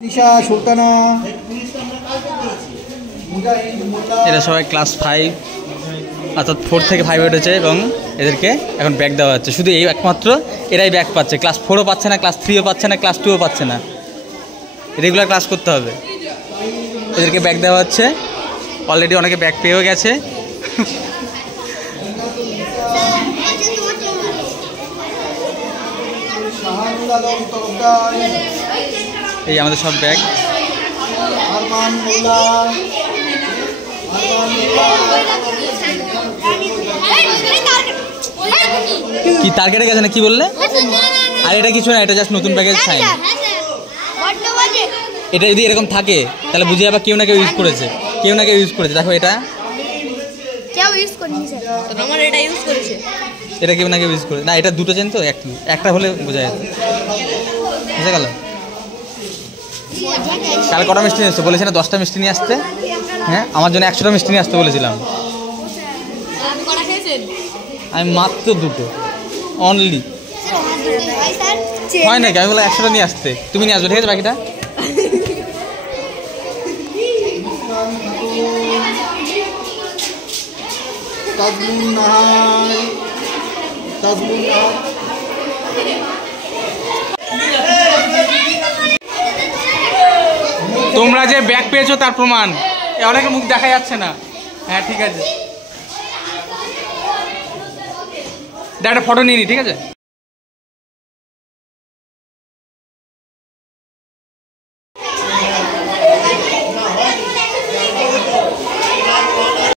তিশা সুলতানা এরা সবাই ক্লাস 5 অর্থাৎ 4 থেকে 5 উঠেছে এবং এদেরকে এখন ব্যাগ দেওয়া হচ্ছে। শুধু এই একমাত্র এরাই ব্যাগ পাচ্ছে, ক্লাস 4ও পাচ্ছে না, ক্লাস 3ও পাচ্ছে না, ক্লাস 2ও পাচ্ছে না। রেগুলার ক্লাস করতে হবে, এদেরকে ব্যাগ দেওয়া হচ্ছে। অলরেডি অনেকে ব্যাগ পেয়েও গেছে। এই আমাদের সব ব্যাগ। কি তার কেটে গেছে না কি বললে? আর এটা কিছু না, এটা জাস্ট নতুন ব্যাগের সাইন। এটা যদি এরকম থাকে তাহলে বুঝে যাবে কেউ না কেউ ইউজ করেছে, কেউ না কেউ ইউজ করেছে। দেখো এটা কেউ ইউজ করেনি স্যার, আমার এটা ইউজ করেছে। এটা কেউ না কেউ ইউজ করে না। এটা দুটো চেন তো, একটা হলে বোঝা যেত। বুঝে গেল? কাল কটা মিষ্টি নিয়ে আসতে বলেছি না? 10টা মিষ্টি নিয়ে আসতে। হ্যাঁ, আমার জন্য 100টা মিষ্টি নিয়ে আসতে বলেছিলাম। আমি মাত্র দুটো অনলি। হয় নাকি? আমি বলে 100টা নিয়ে আসতে, তুমি নিয়ে আসবে, ঠিক আছে? বাকিটা তোমরা যে ব্যাগ পেয়েছো তার প্রমাণ। অনেকের মুখ দেখা যাচ্ছে না। হ্যাঁ ঠিক আছে, একটা ফটো নিয়ে নি, ঠিক আছে?